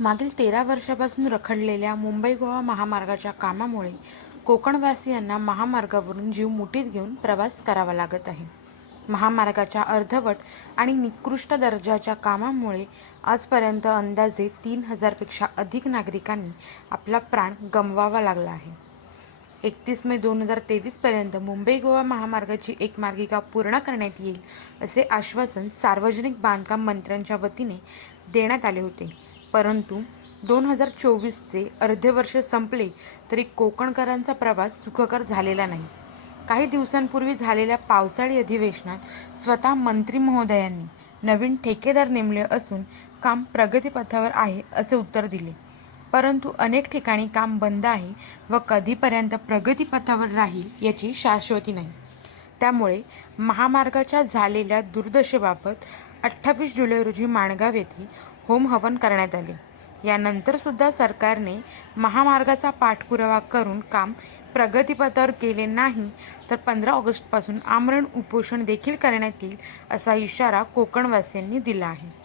मागील 13 वर्षापासून रखडलेल्या मुंबई-गोवा महामार्गाच्या कामामुळे कोकणवासियांना महामार्गावरून जीव मुठीत घेऊन प्रवास करावा लागत आहे. महामार्गाच्या अर्धवट आणि निकृष्ट दर्जाच्या कामामुळे आजपर्यंत अंदाजे 3,000 पेक्षा अधिक नागरिकांनी आपला प्राण गमवावा लागला आहे. 31 मे 2023 पर्यंत मुंबई-गोवा महामार्गाची एकमार्गिका पूर्ण करण्यात येईल असे आश्वासन सार्वजनिक बांधकाम मंत्र्यांच्या वतीने देण्यात आले होते. परंतु 2024चे अर्धे वर्ष संपले तरी कोकणकरांचा प्रवास सुखकर झालेला नाही. काही दिवसांपूर्वी झालेल्या पावसाळी अधिवेशनात स्वतः मंत्री महोदयांनी नवीन ठेकेदार नेमले असून काम प्रगतीपथावर आहे असे उत्तर दिले. परंतु अनेक ठिकाणी काम बंद आहे व कधीपर्यंत प्रगतीपथावर राहील याची शाश्वती नाही. त्यामुळे महामार्गाच्या झालेल्या दुर्दशेबाबत 28 जुलै रोजी माणगाव येथे होम हवन करण्यात आले. यानंतर सुद्धा सरकारने महामार्गाचा पाठपुरावा करून काम प्रगतीपथावर केले नाही तर 15 ऑगस्टपासून आमरण उपोषण देखील करण्यात येईल असा इशारा कोकणवासियांनी दिला आहे.